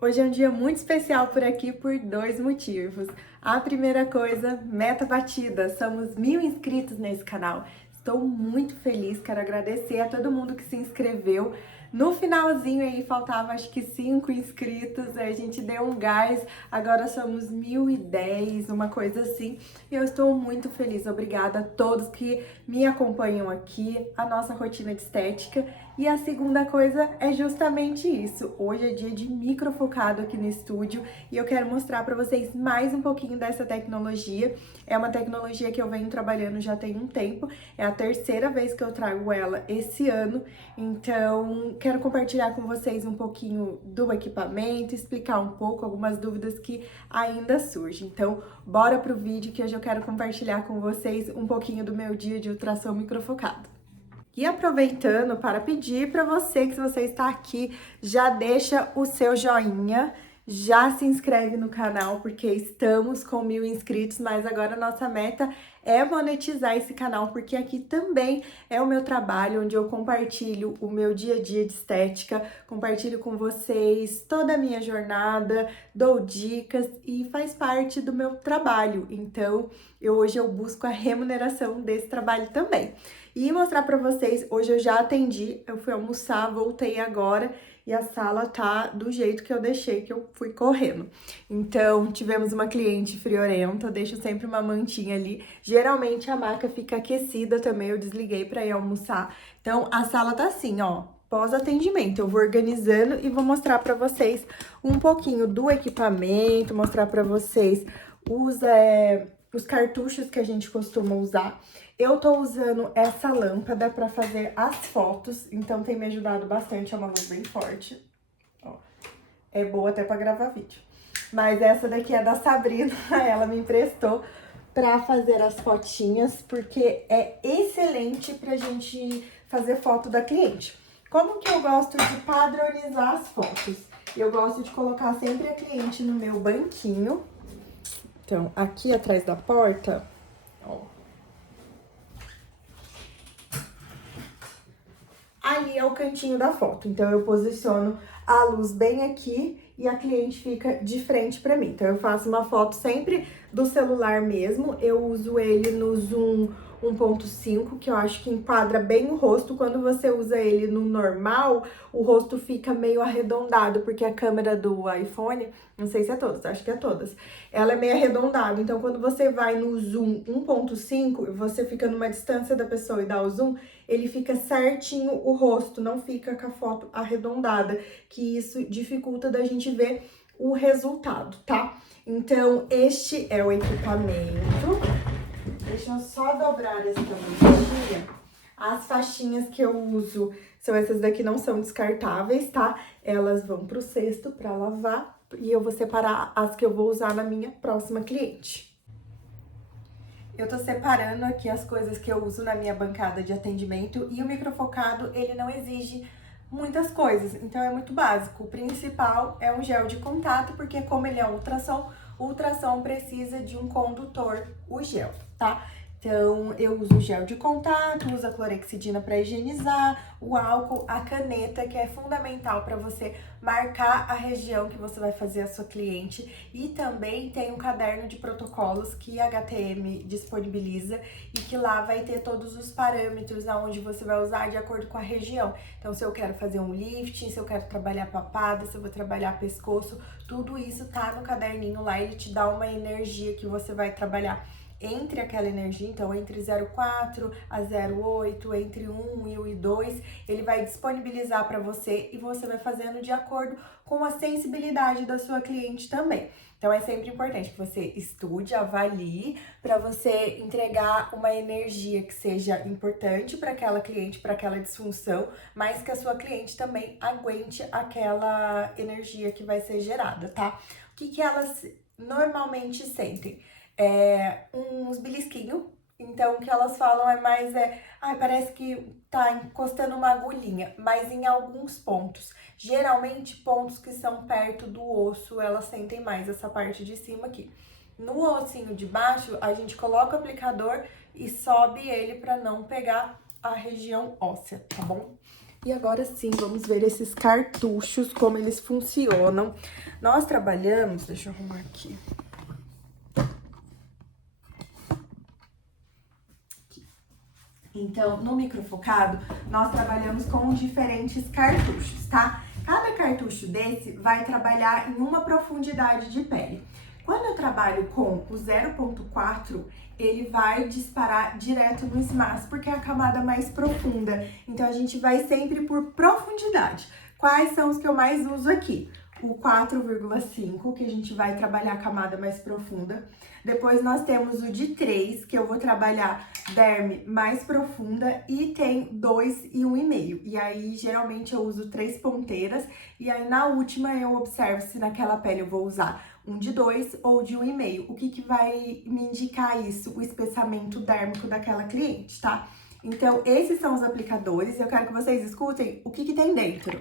Hoje é um dia muito especial por aqui por dois motivos. A primeira coisa, meta batida, somos 1.000 inscritos nesse canal. Estou muito feliz, quero agradecer a todo mundo que se inscreveu. No finalzinho aí faltava acho que 5 inscritos, aí a gente deu um gás, agora somos 1.010, uma coisa assim. E eu estou muito feliz, obrigada a todos que me acompanham aqui, a nossa rotina de estética. E a segunda coisa é justamente isso. Hoje é dia de microfocado aqui no estúdio e eu quero mostrar para vocês mais um pouquinho dessa tecnologia. É uma tecnologia que eu venho trabalhando já tem um tempo, é a terceira vez que eu trago ela esse ano, então quero compartilhar com vocês um pouquinho do equipamento, explicar um pouco algumas dúvidas que ainda surgem. Então, bora pro vídeo que hoje eu quero compartilhar com vocês um pouquinho do meu dia de ultrassom microfocado. E aproveitando para pedir para você que se você está aqui, já deixa o seu joinha, já se inscreve no canal, porque estamos com 1.000 inscritos, mas agora a nossa meta é monetizar esse canal, porque aqui também é o meu trabalho, onde eu compartilho o meu dia a dia de estética, compartilho com vocês toda a minha jornada, dou dicas e faz parte do meu trabalho. Então, hoje eu busco a remuneração desse trabalho também. E mostrar pra vocês, hoje eu já atendi, eu fui almoçar, voltei agora e a sala tá do jeito que eu deixei, que eu fui correndo. Então, tivemos uma cliente friorenta, eu deixo sempre uma mantinha ali. Geralmente a maca fica aquecida também, eu desliguei pra ir almoçar. Então, a sala tá assim, ó, pós-atendimento. Eu vou organizando e vou mostrar pra vocês um pouquinho do equipamento, mostrar pra vocês os cartuchos que a gente costuma usar. Eu tô usando essa lâmpada pra fazer as fotos, então tem me ajudado bastante, é uma luz bem forte. Ó, é boa até pra gravar vídeo. Mas essa daqui é da Sabrina, ela me emprestou pra fazer as fotinhas, porque é excelente pra gente fazer foto da cliente. Como que eu gosto de padronizar as fotos? Eu gosto de colocar sempre a cliente no meu banquinho. Então, aqui atrás da porta, ó. Ali é o cantinho da foto, então eu posiciono a luz bem aqui e a cliente fica de frente pra mim. Então eu faço uma foto sempre do celular mesmo, eu uso ele no zoom 1.5, que eu acho que enquadra bem o rosto. Quando você usa ele no normal, o rosto fica meio arredondado, porque a câmera do iPhone, não sei se é todas, acho que é todas, ela é meio arredondada. Então quando você vai no zoom 1.5, você fica numa distância da pessoa e dá o zoom, ele fica certinho o rosto, não fica com a foto arredondada, que isso dificulta da gente ver o resultado, tá? Então, este é o equipamento. Deixa eu só dobrar essa faixinha. As faixinhas que eu uso são essas daqui, não são descartáveis, tá? Elas vão pro cesto pra lavar e eu vou separar as que eu vou usar na minha próxima cliente. Eu tô separando aqui as coisas que eu uso na minha bancada de atendimento e o microfocado, ele não exige muitas coisas, então é muito básico. O principal é um gel de contato, porque como ele é um ultrassom, o ultrassom precisa de um condutor, o gel, tá? Então, eu uso gel de contato, uso a clorexidina para higienizar, o álcool, a caneta, que é fundamental para você marcar a região que você vai fazer a sua cliente. E também tem um caderno de protocolos que a HTM disponibiliza e que lá vai ter todos os parâmetros aonde você vai usar de acordo com a região. Então, se eu quero fazer um lifting, se eu quero trabalhar papada, se eu vou trabalhar pescoço, tudo isso tá no caderninho lá, ele te dá uma energia que você vai trabalhar entre aquela energia, então entre 0,4 a 0,8, entre 1 e 1,2, ele vai disponibilizar para você e você vai fazendo de acordo com a sensibilidade da sua cliente também. Então é sempre importante que você estude, avalie, para você entregar uma energia que seja importante para aquela cliente, para aquela disfunção, mas que a sua cliente também aguente aquela energia que vai ser gerada, tá? O que que elas normalmente sentem? Uns belisquinhos. Então, o que elas falam é mais, parece que tá encostando uma agulhinha, mas em alguns pontos. Geralmente, pontos que são perto do osso, elas sentem mais essa parte de cima aqui. No ossinho de baixo, a gente coloca o aplicador e sobe ele para não pegar a região óssea, tá bom? E agora sim, vamos ver esses cartuchos, como eles funcionam. Nós trabalhamos, deixa eu arrumar aqui. Então, no microfocado, nós trabalhamos com diferentes cartuchos, tá? Cada cartucho desse vai trabalhar em uma profundidade de pele. Quando eu trabalho com o 0.4, ele vai disparar direto no SMAS, porque é a camada mais profunda. Então, a gente vai sempre por profundidade. Quais são os que eu mais uso aqui? O 4,5, que a gente vai trabalhar a camada mais profunda. Depois nós temos o de 3, que eu vou trabalhar derme mais profunda, e tem 2 e 1,5. E aí, geralmente, eu uso 3 ponteiras, e aí na última eu observo se naquela pele eu vou usar um de 2 ou de 1,5. O que vai me indicar isso? O espessamento dérmico daquela cliente, tá? Então, esses são os aplicadores. Eu quero que vocês escutem o que tem dentro.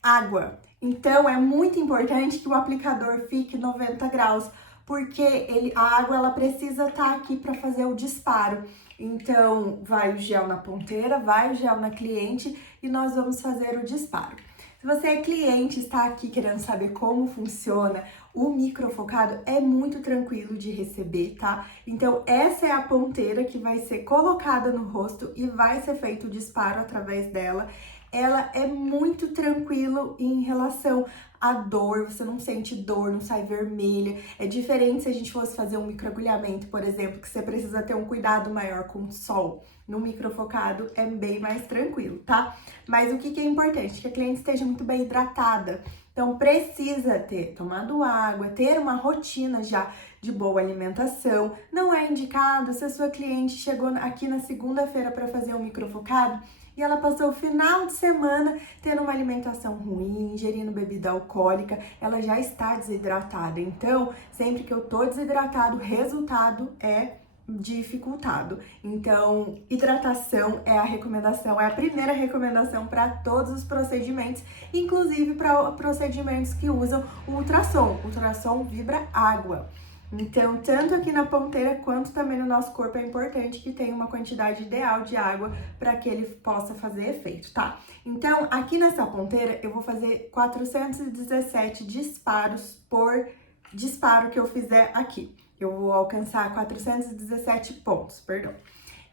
Água. Então, é muito importante que o aplicador fique 90 graus, porque a água ela precisa estar aqui para fazer o disparo. Então, vai o gel na ponteira, vai o gel na cliente e nós vamos fazer o disparo. Se você é cliente e está aqui querendo saber como funciona, o microfocado é muito tranquilo de receber, tá? Então, essa é a ponteira que vai ser colocada no rosto e vai ser feito o disparo através dela. Ela é muito tranquilo em relação à dor, você não sente dor, não sai vermelha. É diferente se a gente fosse fazer um microagulhamento, por exemplo, que você precisa ter um cuidado maior com o sol. No microfocado é bem mais tranquilo, tá? Mas o que é importante? Que a cliente esteja muito bem hidratada. Então, precisa ter tomado água, ter uma rotina já de boa alimentação. Não é indicado se a sua cliente chegou aqui na segunda-feira para fazer um microfocado e ela passou o final de semana tendo uma alimentação ruim, ingerindo bebida alcoólica, ela já está desidratada. Então, sempre que eu tô desidratado, o resultado é dificultado. Então, hidratação é a recomendação, é a primeira recomendação para todos os procedimentos, inclusive para procedimentos que usam o ultrassom. O ultrassom vibra água. Então, tanto aqui na ponteira quanto também no nosso corpo é importante que tenha uma quantidade ideal de água para que ele possa fazer efeito, tá? Então, aqui nessa ponteira eu vou fazer 417 disparos por disparo que eu fizer aqui. Eu vou alcançar 417 pontos, perdão.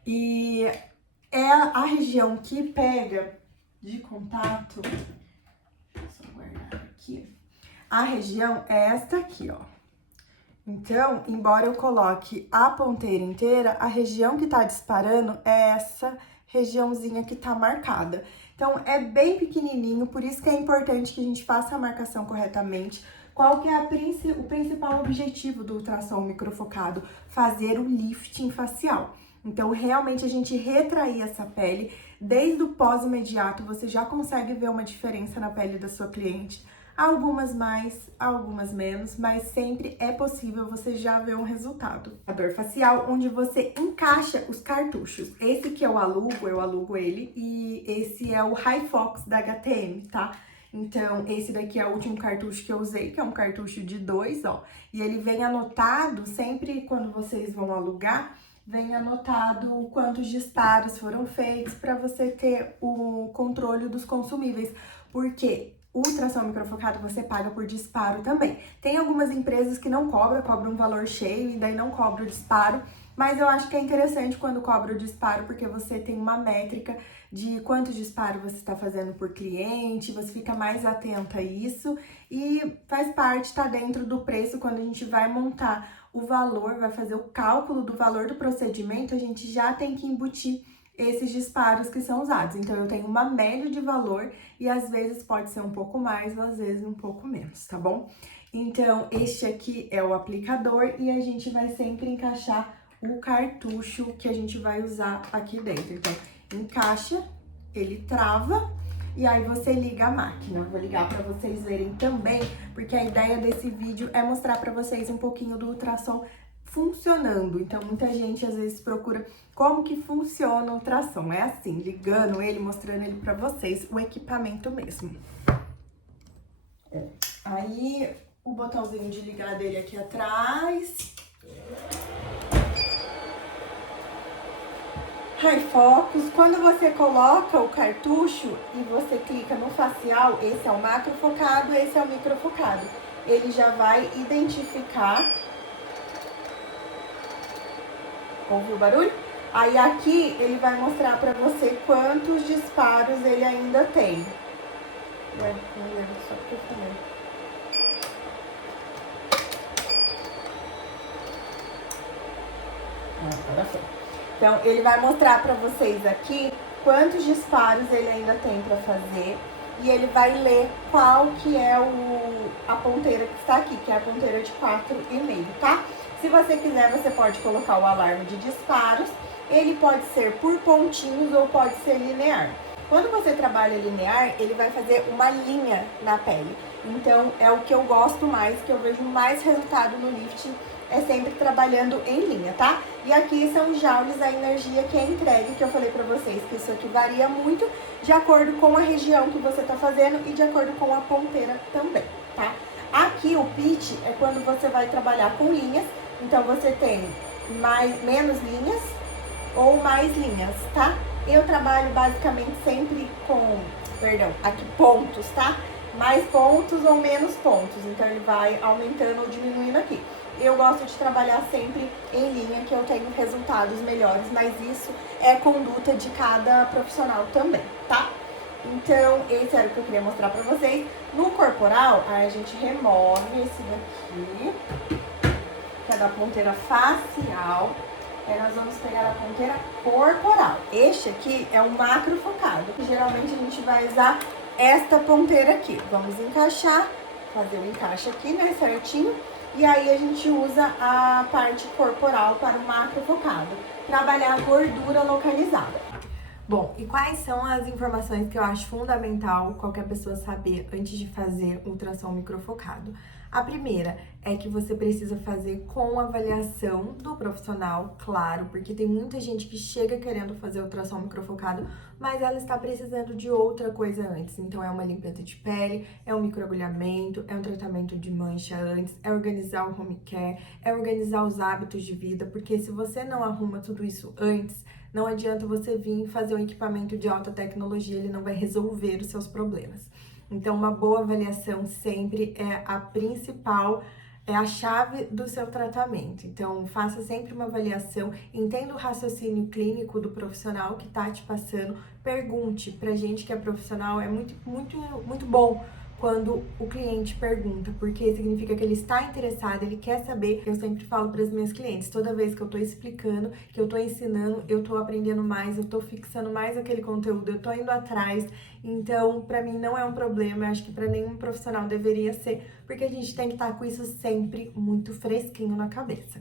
E é a região que pega de contato, deixa eu guardar aqui. A região é esta aqui, ó. Então, embora eu coloque a ponteira inteira, a região que tá disparando é essa regiãozinha que tá marcada. Então, é bem pequenininho, por isso que é importante que a gente faça a marcação corretamente. Qual que é o principal objetivo do ultrassom microfocado? Fazer o lifting facial. Então, realmente, a gente retrair essa pele, desde o pós-imediato, você já consegue ver uma diferença na pele da sua cliente. Algumas mais, algumas menos, mas sempre é possível você já ver um resultado. A dor facial, onde você encaixa os cartuchos. Esse que eu alugo ele, e esse é o High Fox da HTM, tá? Então, esse daqui é o último cartucho que eu usei, que é um cartucho de 2, ó. E ele vem anotado, sempre quando vocês vão alugar, vem anotado quantos disparos foram feitos para você ter o controle dos consumíveis. Porque o ultrassom microfocado você paga por disparo também. Tem algumas empresas que não cobram um valor cheio e daí não cobra o disparo, mas eu acho que é interessante quando cobra o disparo, porque você tem uma métrica de quanto disparo você está fazendo por cliente, você fica mais atenta a isso e faz parte, tá dentro do preço. Quando a gente vai montar o valor, vai fazer o cálculo do valor do procedimento, a gente já tem que embutir esses disparos que são usados. Então, eu tenho uma média de valor e às vezes pode ser um pouco mais ou às vezes um pouco menos, tá bom? Então, este aqui é o aplicador e a gente vai sempre encaixar o cartucho que a gente vai usar aqui dentro. Então, encaixa, ele trava e aí você liga a máquina. Eu vou ligar para vocês verem também, porque a ideia desse vídeo é mostrar para vocês um pouquinho do ultrassom funcionando. Então, muita gente às vezes procura como que funciona o ultrassom. É assim, ligando ele, mostrando ele pra vocês, o equipamento mesmo. Aí, o botãozinho de ligar dele aqui atrás. High Focus, quando você coloca o cartucho e você clica no facial, esse é o macro focado, esse é o micro focado. Ele já vai identificar. Ouviu o barulho? Aí aqui ele vai mostrar pra você quantos disparos ele ainda tem. Ué, não lembro, só porque eu falei. Agora foi. Então, ele vai mostrar pra vocês aqui quantos disparos ele ainda tem pra fazer. E ele vai ler qual que é a ponteira que está aqui, que é a ponteira de 4,5, tá? Se você quiser, você pode colocar o alarme de disparos. Ele pode ser por pontinhos ou pode ser linear. Quando você trabalha linear, ele vai fazer uma linha na pele. Então, é o que eu gosto mais, que eu vejo mais resultado no lifting, é sempre trabalhando em linha, tá? E aqui são joules a energia que é entregue, que eu falei pra vocês, que isso aqui varia muito de acordo com a região que você tá fazendo e de acordo com a ponteira também, tá? Aqui o pitch é quando você vai trabalhar com linhas, então você tem menos linhas ou mais linhas, tá? Eu trabalho basicamente sempre com, aqui pontos, tá? Mais pontos ou menos pontos, então ele vai aumentando ou diminuindo aqui. Eu gosto de trabalhar sempre em linha, que eu tenho resultados melhores, mas isso é conduta de cada profissional também, tá? Então, esse era o que eu queria mostrar pra vocês. No corporal, a gente remove esse daqui, que é da ponteira facial. Aí nós vamos pegar a ponteira corporal. Este aqui é um macro focado. Geralmente a gente vai usar esta ponteira aqui. Vamos encaixar, fazer o encaixe aqui, né, certinho. E aí a gente usa a parte corporal para o macro focado. Trabalhar a gordura localizada. Bom, e quais são as informações que eu acho fundamental qualquer pessoa saber antes de fazer ultrassom microfocado? A primeira é que você precisa fazer com avaliação do profissional, claro, porque tem muita gente que chega querendo fazer ultrassom microfocado, mas ela está precisando de outra coisa antes. Então é uma limpeza de pele, é um microagulhamento, é um tratamento de mancha antes, é organizar o home care, é organizar os hábitos de vida, porque se você não arruma tudo isso antes, não adianta você vir fazer um equipamento de alta tecnologia, ele não vai resolver os seus problemas. Então, uma boa avaliação sempre é a principal, é a chave do seu tratamento. Então, faça sempre uma avaliação, entenda o raciocínio clínico do profissional que está te passando, pergunte. Pra gente que é profissional, é muito bom quando o cliente pergunta, porque significa que ele está interessado, ele quer saber. Eu sempre falo para as minhas clientes, toda vez que eu tô explicando, que eu tô ensinando, eu tô aprendendo mais, eu tô fixando mais aquele conteúdo, eu tô indo atrás. Então, para mim não é um problema, eu acho que para nenhum profissional deveria ser, porque a gente tem que estar com isso sempre muito fresquinho na cabeça.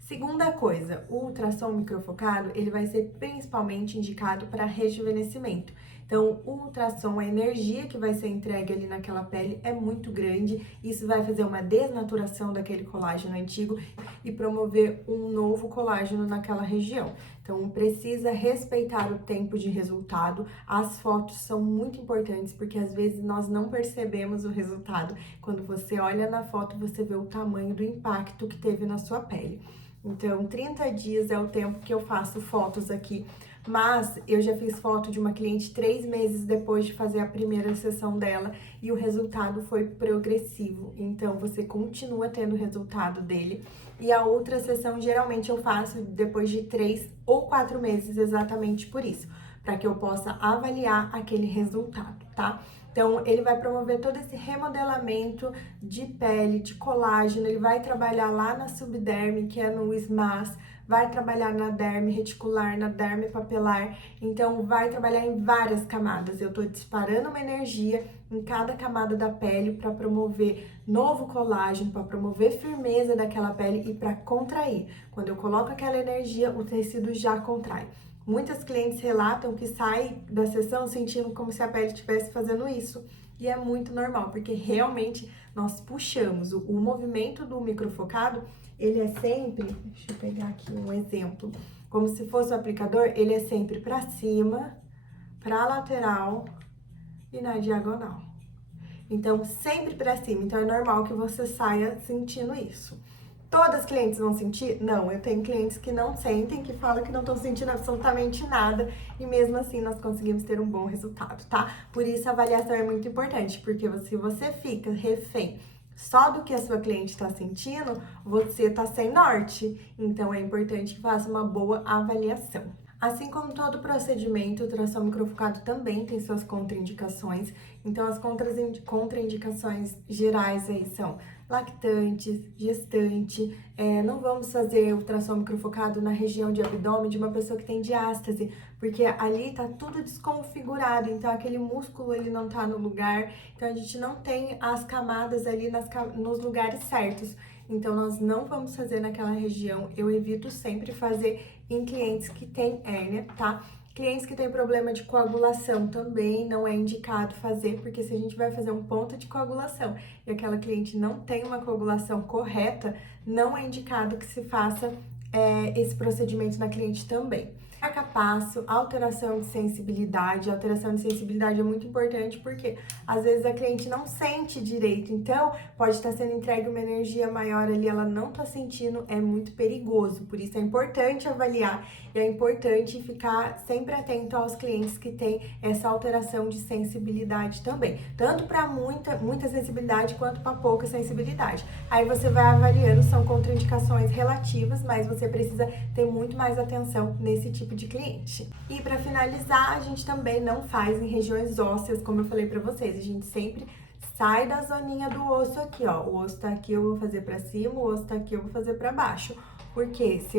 Segunda coisa, o ultrassom microfocado, ele vai ser principalmente indicado para rejuvenescimento. Então, o ultrassom, a energia que vai ser entregue ali naquela pele é muito grande, isso vai fazer uma desnaturação daquele colágeno antigo e promover um novo colágeno naquela região. Então, precisa respeitar o tempo de resultado. As fotos são muito importantes, porque às vezes nós não percebemos o resultado. Quando você olha na foto, você vê o tamanho do impacto que teve na sua pele. Então, 30 dias é o tempo que eu faço fotos aqui, mas eu já fiz foto de uma cliente 3 meses depois de fazer a primeira sessão dela e o resultado foi progressivo. Então, você continua tendo o resultado dele. E a outra sessão, geralmente, eu faço depois de 3 ou 4 meses, exatamente por isso, para que eu possa avaliar aquele resultado, tá? Então, ele vai promover todo esse remodelamento de pele, de colágeno, ele vai trabalhar lá na subderme, que é no SMAS, vai trabalhar na derme reticular, na derme papilar, então vai trabalhar em várias camadas. Eu tô disparando uma energia em cada camada da pele para promover novo colágeno, para promover firmeza daquela pele e para contrair. Quando eu coloco aquela energia, o tecido já contrai. Muitas clientes relatam que saem da sessão sentindo como se a pele estivesse fazendo isso. E é muito normal, porque realmente nós puxamos. O movimento do microfocado, ele é sempre, deixa eu pegar aqui um exemplo, como se fosse o aplicador, ele é sempre para cima, para lateral e na diagonal. Então, sempre para cima. Então, é normal que você saia sentindo isso. Todas as clientes vão sentir? Não, eu tenho clientes que não sentem, que falam que não estão sentindo absolutamente nada e mesmo assim nós conseguimos ter um bom resultado, tá? Por isso a avaliação é muito importante, porque se você fica refém só do que a sua cliente está sentindo, você está sem norte. Então é importante que faça uma boa avaliação. Assim como todo procedimento, o ultrassom microfocado também tem suas contraindicações. Então, as contraindicações gerais aí são lactantes, gestante. Não vamos fazer ultrassom microfocado na região de abdômen de uma pessoa que tem diástase, porque ali tá tudo desconfigurado, então aquele músculo ele não tá no lugar, então a gente não tem as camadas ali nos lugares certos. Então, nós não vamos fazer naquela região. Eu evito sempre fazer em clientes que têm hérnia, tá? Clientes que têm problema de coagulação também não é indicado fazer, porque se a gente vai fazer um ponto de coagulação e aquela cliente não tem uma coagulação correta, não é indicado que se faça esse procedimento na cliente também. Marca-passo, alteração de sensibilidade. A alteração de sensibilidade é muito importante porque às vezes a cliente não sente direito, então pode estar sendo entregue uma energia maior ali, ela não está sentindo, é muito perigoso. Por isso é importante avaliar e é importante ficar sempre atento aos clientes que têm essa alteração de sensibilidade também, tanto para muita sensibilidade quanto para pouca sensibilidade. Aí você vai avaliando, são contraindicações relativas, mas você precisa ter muito mais atenção nesse tipo de cliente. E para finalizar, a gente também não faz em regiões ósseas, como eu falei para vocês, a gente sempre sai da zoninha do osso aqui, ó. O osso tá aqui, eu vou fazer para cima, o osso tá aqui, eu vou fazer para baixo. Porque se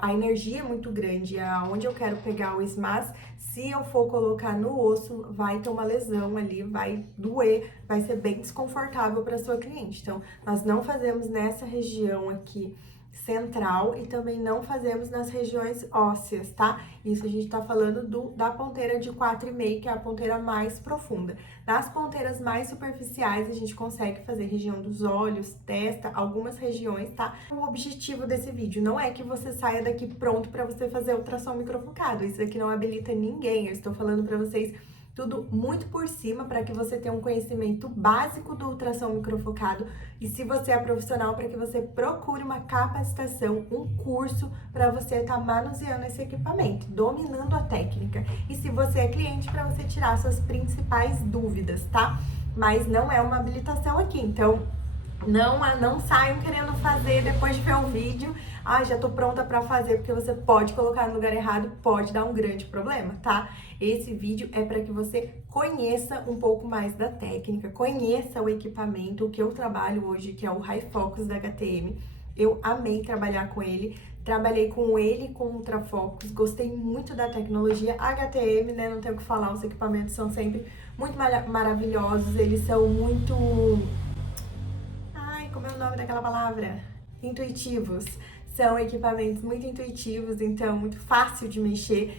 a energia é muito grande, aonde eu quero pegar o SMAS, se eu for colocar no osso, vai ter uma lesão ali, vai doer, vai ser bem desconfortável para sua cliente. Então, nós não fazemos nessa região aqui central e também não fazemos nas regiões ósseas, tá? Isso a gente tá falando da ponteira de 4,5, que é a ponteira mais profunda. Nas ponteiras mais superficiais, a gente consegue fazer região dos olhos, testa, algumas regiões, tá? O objetivo desse vídeo não é que você saia daqui pronto para você fazer ultrassom microfocado. Isso aqui não habilita ninguém. Eu estou falando para vocês tudo muito por cima para que você tenha um conhecimento básico do ultrassom microfocado e se você é profissional, para que você procure uma capacitação, um curso para você estar manuseando esse equipamento, dominando a técnica. E se você é cliente, para você tirar suas principais dúvidas, tá? Mas não é uma habilitação aqui, então não saiam querendo fazer depois de ver o vídeo. Já tô pronta pra fazer, porque você pode colocar no lugar errado, pode dar um grande problema, tá? Esse vídeo é para que você conheça um pouco mais da técnica, conheça o equipamento, o que eu trabalho hoje, que é o High Focus da HTM. Eu amei trabalhar com ele, trabalhei com ele com o Ultra Focus, gostei muito da tecnologia. A HTM, né, não tenho o que falar, os equipamentos são sempre muito maravilhosos, eles são muito... Como é o nome daquela palavra? Intuitivos. São equipamentos muito intuitivos, então muito fácil de mexer.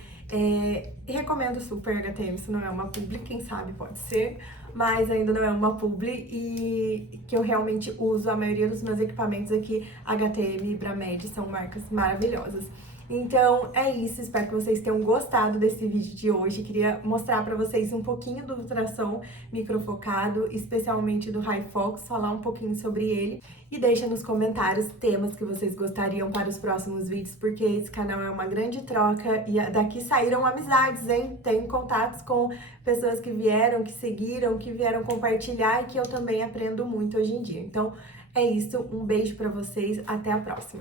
Recomendo super HTM, se não é uma publi, quem sabe pode ser, mas ainda não é uma publi e que eu realmente uso. A maioria dos meus equipamentos aqui, HTM e Bramed, são marcas maravilhosas. Então é isso, espero que vocês tenham gostado desse vídeo de hoje. Queria mostrar pra vocês um pouquinho do ultrassom microfocado, especialmente do High Focus, falar um pouquinho sobre ele. E deixa nos comentários temas que vocês gostariam para os próximos vídeos, porque esse canal é uma grande troca e daqui saíram amizades, hein? Tenho contatos com pessoas que vieram, que seguiram, que vieram compartilhar e que eu também aprendo muito hoje em dia. Então é isso, um beijo pra vocês, até a próxima!